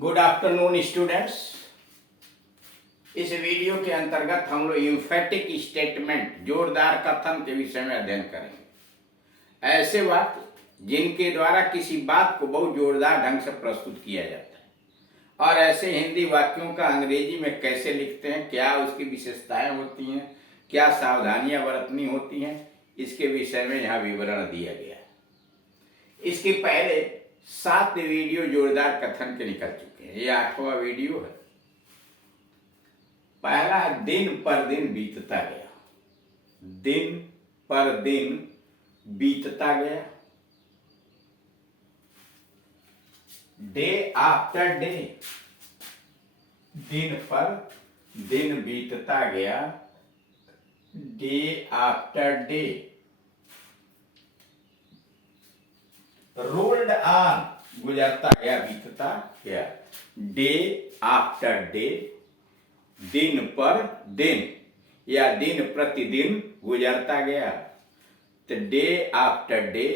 Good afternoon students. इस video के अंतर्गत हम लोग एम्फेटिक स्टेटमेंट जोरदार कथन के विषय में अध्ययन करेंगे। ऐसे वाक्य जिनके द्वारा किसी बात को बहुत जोरदार ढंग से प्रस्तुत किया जाता है और ऐसे हिंदी वाक्यों का अंग्रेजी में कैसे लिखते हैं, क्या उसकी विशेषताएं होती हैं, क्या सावधानियां बरतनी होती हैं, इसके विषय में यहाँ विवरण दिया गया है। इसके पहले 7 वीडियो जोरदार कथन के निकल चुके हैं, ये 8वां वीडियो है। पहला है दिन पर दिन बीतता गया। दिन पर दिन बीतता गया। डे आफ्टर डे, दिन पर दिन बीतता गया। Day after day. Rolled on, गुजरता गया, बीतता गया। डे आफ्टर डे, दिन पर दिन या दिन प्रतिदिन गुजरता गया। तो day after day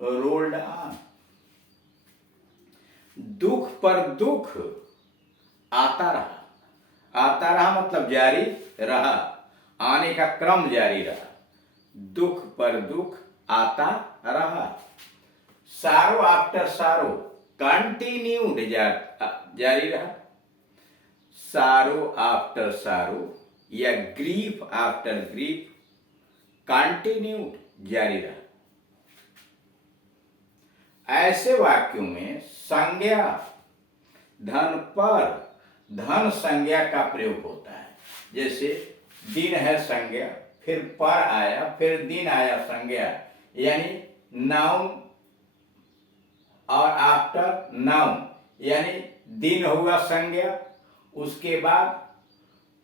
rolled on. दुख पर दुख आता रहा। आता रहा मतलब जारी रहा, आने का क्रम जारी रहा। दुख पर दुख आता रहा। सारो आफ्टर सारो कंटिन्यूड, जारी रहा। सारो आफ्टर सारो या ग्रीफ आफ्टर ग्रीफ कंटिन्यूड, जारी रहा। ऐसे वाक्यों में संज्ञा धन पर धन संज्ञा का प्रयोग होता है। जैसे दिन है संज्ञा, फिर पर आया, फिर दिन आया संज्ञा, यानी नाउन और आफ्टर नाउन, यानी दिन हुआ संज्ञा, उसके बाद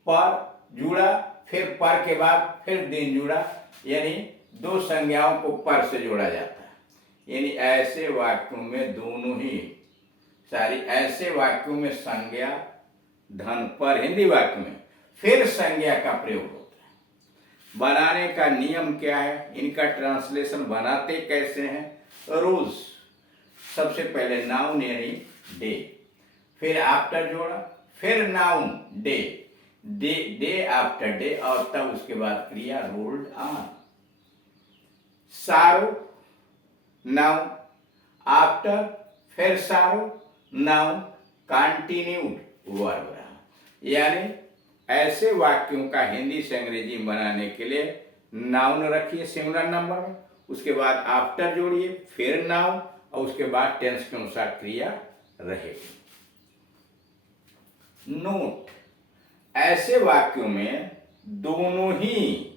पर जुड़ा, फिर पर के बाद फिर दिन जुड़ा, यानी 2 संज्ञाओं को पर से जोड़ा जाता है। यानी ऐसे वाक्यों में दोनों ही ऐसे वाक्यों में संज्ञा धन पर, हिंदी वाक्य में फिर संज्ञा का प्रयोग होता है। बनाने का नियम क्या है, इनका ट्रांसलेशन बनाते कैसे हैं? रूल्स। सबसे पहले नाउन यानी डे, फिर आफ्टर जोड़ा, फिर noun day, day after day, और तब उसके बाद क्रिया रोल्ड ऑन। सारो नाउन, आफ्टर फिर सारो नाउन, कंटिन्यूड वर्ब रहा। यानी ऐसे वाक्यों का हिंदी से अंग्रेजी बनाने के लिए नाउन रखिए सिंगुलर नंबर में, उसके बाद आफ्टर जोड़िए, फिर नाउन, और उसके बाद टेंस के अनुसार क्रिया रहेगी। नोट, ऐसे वाक्यों में दोनों ही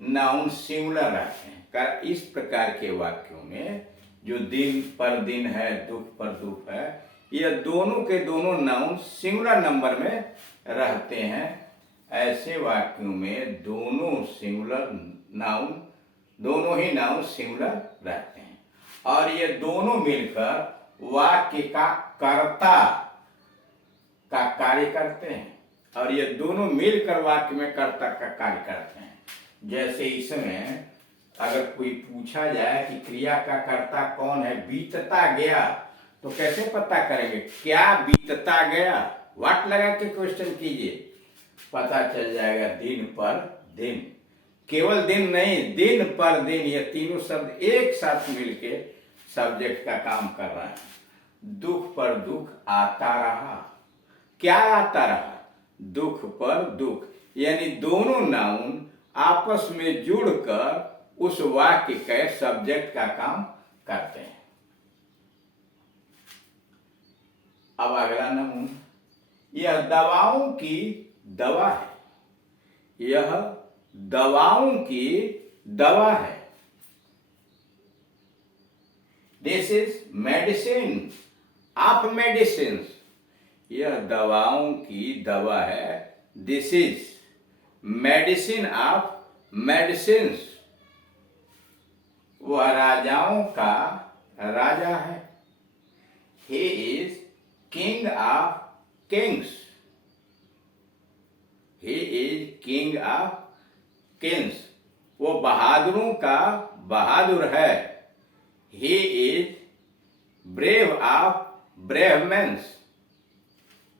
नाउन सिंगुलर रहते हैं। इस प्रकार के वाक्यों में जो दिन पर दिन है, दुख पर दुख है, ये दोनों के दोनों नाउन सिंगुलर नंबर में रहते हैं। ऐसे वाक्यों में दोनों ही नाउन सिंगुलर रहते हैं और ये दोनों मिलकर वाक्य का कर्ता का कार्य करते हैं, और ये दोनों मिलकर वाक्य में कर्ता का कार्य करते हैं। जैसे इसमें अगर कोई पूछा जाए कि क्रिया का कर्ता कौन है, बीतता गया, तो कैसे पता करेंगे? क्या बीतता गया, वाट लगा के क्वेश्चन कीजिए, पता चल जाएगा दिन पर दिन। केवल दिन नहीं, दिन पर दिन, ये तीनों शब्द एक साथ मिलके सब्जेक्ट का काम कर रहा है। दुख पर दुख आता रहा। क्या आता रहा? दुख पर दुख, यानी दोनों नाउन आपस में जुड़कर उस वाक्य के सब्जेक्ट का काम करते हैं। अब अगला नमूना, यह दवाओं की दवा है। यह दवाओं की दवा है। This is medicine of medicines. यह दवाओं की दवा है। This is medicine of medicines. वह राजाओं का राजा है। He is king of kings. He is king of kings. वो बहादुरों का बहादुर है। He is brave of brave means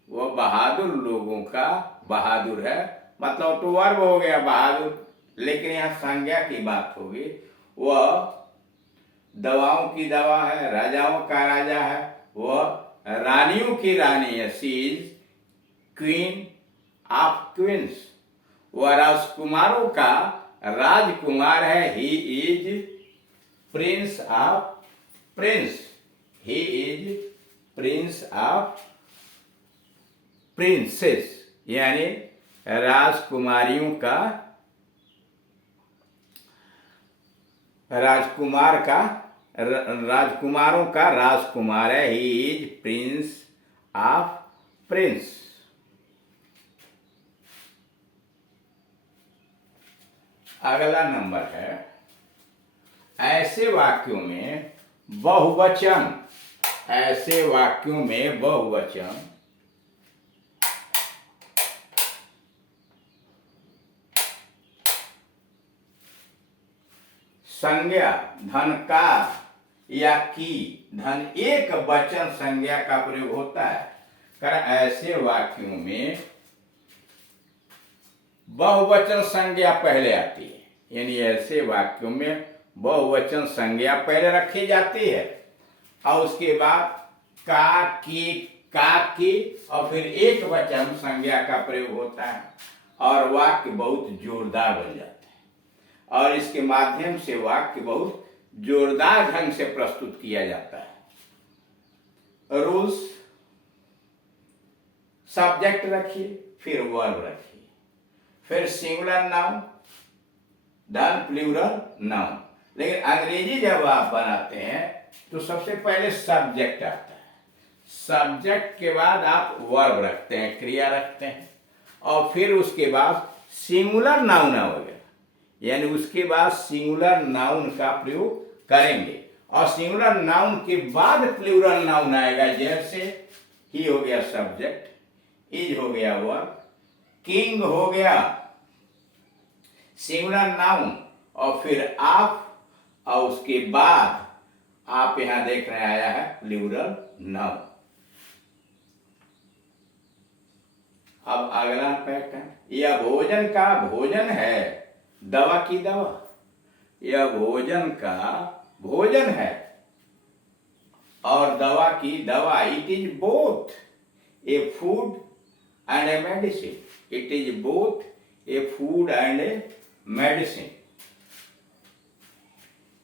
वो बहादुर लोगों का बहादुर है, मतलब तो वर्ब हो गया बहादुर, लेकिन यहाँ संज्ञा की बात होगी। वह दवाओं की दवा है, राजाओं का राजा है, वह रानियों की रानी है, she is queen of queens. वह राजकुमारों का राजकुमार है, he is prince of prince, he is prince of princes, यानी राजकुमारियों का राजकुमार का राजकुमारों का राजकुमार है, he is prince of prince. अगला नंबर है, ऐसे वाक्यों में बहुवचन, ऐसे वाक्यों में बहुवचन संज्ञा धन का या की धन एक वचन संज्ञा का प्रयोग होता है। कारण ऐसे वाक्यों में बहुवचन संज्ञा पहले आती है, यानी ऐसे वाक्यों में बहुवचन संज्ञा पहले रखी जाती है और उसके बाद का की और फिर एक वचन संज्ञा का प्रयोग होता है और वाक्य बहुत जोरदार बन जाता है और इसके माध्यम से वाक्य बहुत जोरदार ढंग से प्रस्तुत किया जाता है। रूल्स, सब्जेक्ट रखिए, फिर वर्ब रखिए, फिर सिंगुलर नाउन, धन प्लूरल नाउन। लेकिन अंग्रेजी जब आप बनाते हैं तो सबसे पहले सब्जेक्ट आता है, सब्जेक्ट के बाद आप वर्ब रखते हैं, क्रिया रखते हैं और फिर उसके बाद सिंगुलर नाउन आएगा, यानी उसके बाद सिंगुलर नाउन का प्रयोग करेंगे और सिंगुलर नाउन के बाद प्लूरल नाउन आएगा। जैसे ही हो गया सब्जेक्ट, इज हो गया वर्ब, किंग हो गया सिंगुलर नाउन और फिर आप और उसके बाद आप यहां देख रहे हैं आया है प्लूरल नाउन। अब अगला पैटर्न, यह भोजन का भोजन है, दवा की दवा, यह भोजन का भोजन है और दवा की दवा, it is both A food and a medicine, it is both A food and a medicine.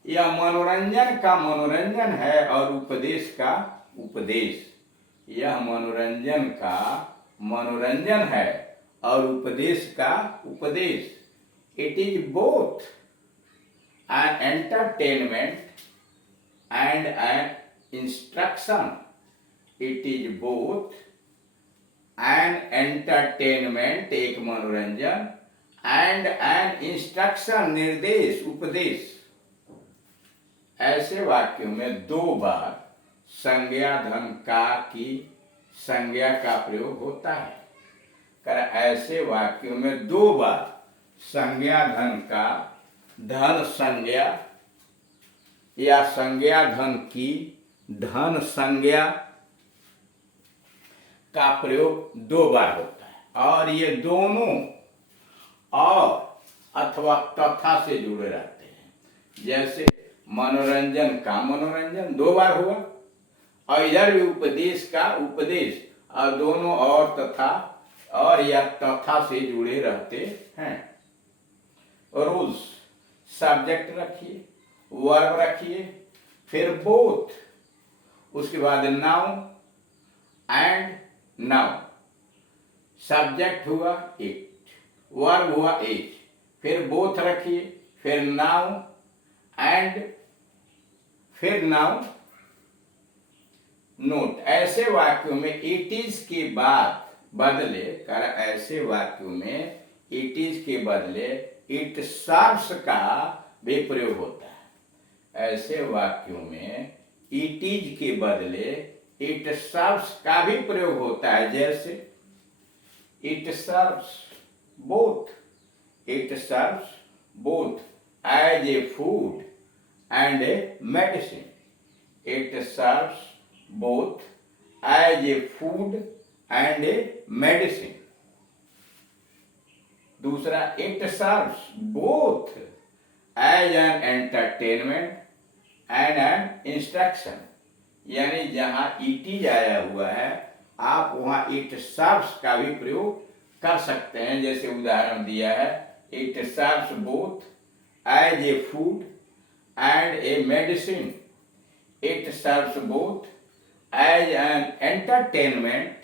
यह मनोरंजन का मनोरंजन है और उपदेश का उपदेश, यह मनोरंजन का मनोरंजन है और उपदेश का उपदेश, it is both an entertainment and an instruction, it is both an entertainment एक मनोरंजन and an instruction निर्देश उपदेश। ऐसे वाक्यों में दो बार संज्ञा धन का की संज्ञा का प्रयोग होता है। कर ऐसे वाक्यों में दो बार संज्ञा धन का धन संज्ञा या संज्ञा धन की धन संज्ञा का प्रयोग दो बार होता है और ये दोनों और अथवा तथा से जुड़े रहते हैं। जैसे मनोरंजन का मनोरंजन दो बार हुआ और इधर भी उपदेश का उपदेश, और दोनों और तथा और या तथा से जुड़े रहते हैं। रूल्स, सब्जेक्ट रखिए, वर्ब रखिए, फिर बोथ, उसके बाद नाउन एंड नाउन। सब्जेक्ट हुआ इट, वर्ब हुआ इज, फिर बोथ रखिए, फिर नाउन एंड फिर नाउन नोट। ऐसे वाक्यों में इट इज के बाद बदले कर, ऐसे वाक्यों में इट इज के बदले इट सर्व्स का भी प्रयोग होता है। ऐसे वाक्यों में इट इज के बदले इट सर्व्स का भी प्रयोग होता है। जैसे it serves both, it serves both as a food and a medicine, it serves both as a food and a medicine. दूसरा, it serves both as an entertainment and an instruction. यानी जहां इटीज आया हुआ है आप वहां इट सर्व्स का भी प्रयोग कर सकते हैं। जैसे उदाहरण दिया है, it serves both as a food and a medicine. It serves both as an entertainment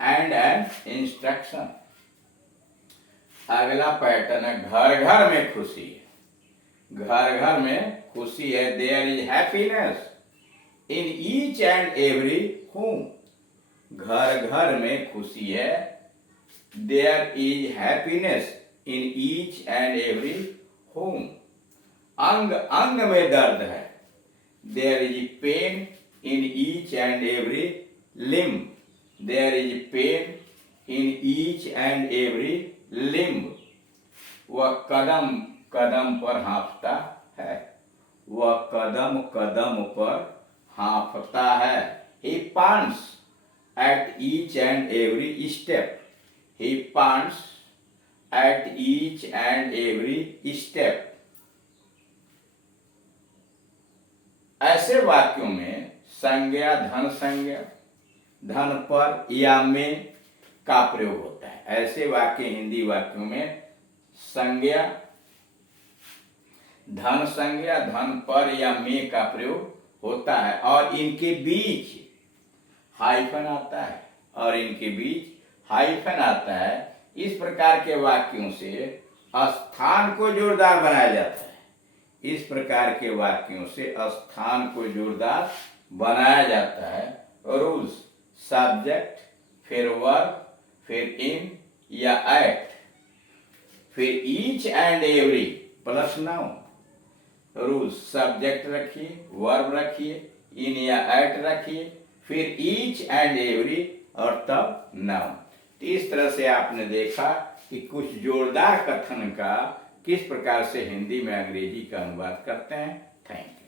and an instruction. अगला पैटर्न है, घर घर में खुशी है। घर घर में खुशी है। There is happiness in each and every home. घर घर में खुशी है। There is happiness in each and every home. अंग अंग में दर्द है। There is pain in each and every limb. There is pain in each and every limb. वह कदम कदम पर हाँफता है। वह कदम कदम पर हाँफता है। He pants at each and every step. He pants at each and every step. ऐसे वाक्यों में संज्ञा धन संज्ञा, धन पर या में का प्रयोग होता है। ऐसे वाक्य हिंदी वाक्यों में संज्ञा, धन संज्ञा, धन पर या में का प्रयोग होता है और इनके बीच हाइफन आता है। इस प्रकार के वाक्यों से स्थान को जोरदार बनाया जाता है। इस प्रकार के वाक्यों से स्थान को जोरदार बनाया जाता है। रूल्स, सब्जेक्ट, फिर वर्ब, फिर इन या एट, फिर each and every plus noun. Rules, subject रखिए, वर्ब रखिए, इन या एट रखिए, फिर ईच एंड एवरी और तब नाउन। तो इस तरह से आपने देखा कि कुछ जोरदार कथन का किस प्रकार से हिंदी में अंग्रेजी का अनुवाद करते हैं। Thank you.